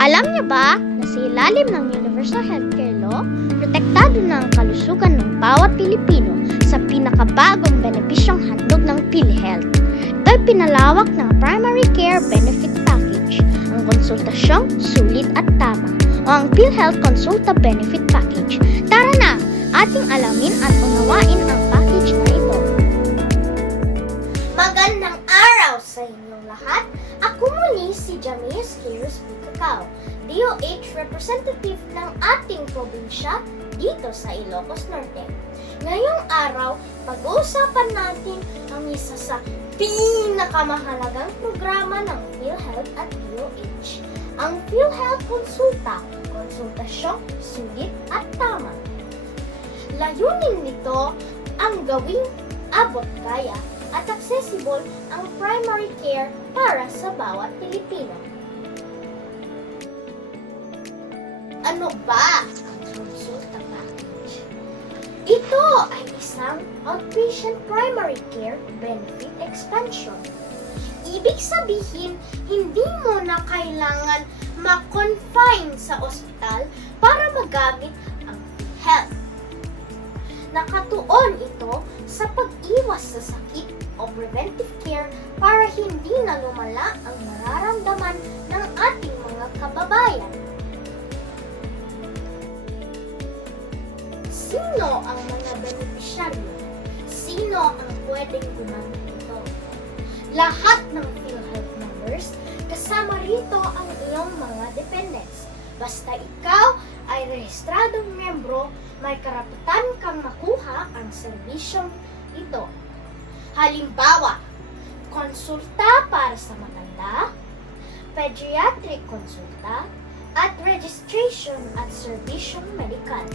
Alam niyo ba na sa ilalim ng Universal Healthcare Law, protektado na ang kalusugan ng bawat Pilipino sa pinakabagong benepisyong handog ng PhilHealth. Ito'y pinalawak ng Primary Care Benefit Package, ang konsultasyong sulit at tama o ang PhilHealth Consulta Benefit Package. Tara na, ating alamin at unawain ang package na ito. Magandang araw sa inyong lahat. Ako muli si Jamius Kiros Bicacao, DOH representative ng ating probinsya dito sa Ilocos Norte. Ngayong araw, pag-uusapan natin ang isa sa pinakamahalagang programa ng PhilHealth at DOH, ang PhilHealth Consulta, konsultasyong sulit at tama. Layunin nito ang gawing abot kaya at accessible ang primary care para sa bawat Pilipino. Ano ba ang Consulta Package? Ito ay isang outpatient primary care benefit expansion. Ibig sabihin, hindi mo na kailangan ma-confine sa ospital para magamit ang PhilHealth. Nakatuon ito sa pag-iwas sa sakit o preventive care para hindi na lumala ang nararamdaman ng ating mga kababayan. Sino ang mga benepisyaryo? Sino ang pwedeng gumamit nito? Lahat ng PhilHealth members, kasama rito ang iyong mga dependents. Basta ikaw ay rehistradong membro, may karapatan kang makuha ang serbisyong ito. Halimbawa, konsulta para sa matanda, pediatric konsulta, at registration at serbisyong medikal.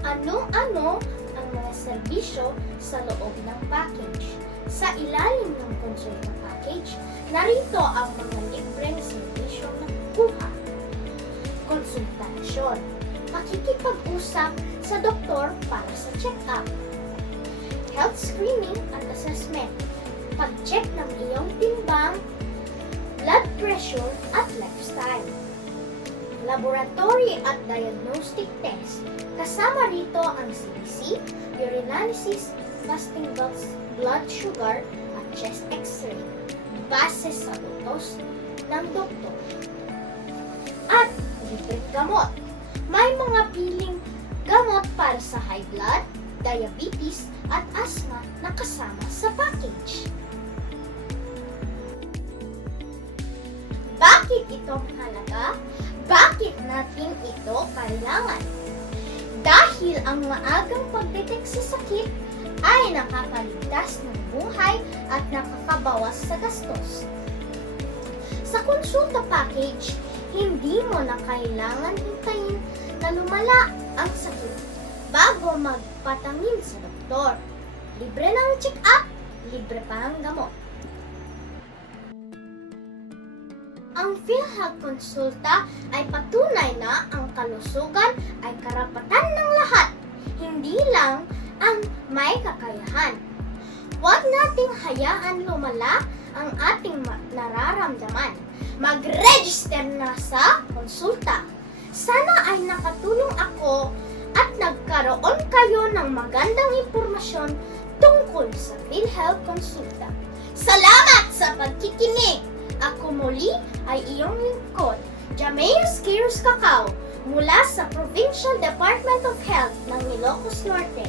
Ano-ano ang mga serbisyo sa loob ng package? Sa ilalim ng konsulta package, narito ang mga libreng serbisyong nakukuha. Konsultasyon, pakikipag-usap sa doktor para sa check-up. Health screening at assessment, pag-check ng iyong timbang, blood pressure at lifestyle. Laboratory at diagnostic test, kasama rito ang CBC, urinalysis, fasting blood sugar at chest x-ray, base sa utos ng doktor. At libreng gamot. May mga piling gamot para sa high blood, diabetes, at asthma na kasama sa package. Bakit ito mahalaga? Bakit natin ito kailangan? Dahil ang maagang pagdetect sa sakit ay nakakaligtas ng buhay at nakakabawas sa gastos. Sa konsulta package, hindi mo na kailangan hintayin na lumala ang sakit bago magpatangin sa doktor. Libre ng check-up, libre pa ang gamot. Ang PhilHealth Consulta ay patunay na ang kalusugan ay karapatan ng lahat, hindi lang ang may kakayahan. Huwag nating hayaan lumala ang ating nararamdaman. Mag-register na sa konsulta. Sana ay nakatulong ako at nagkaroon kayo ng magandang impormasyon tungkol sa PhilHealth Consulta. Salamat sa pagkikinig! Ako muli ay iyong lingkod, Jamius Kiros Bicacao, mula sa Provincial Department of Health ng Ilocos Norte.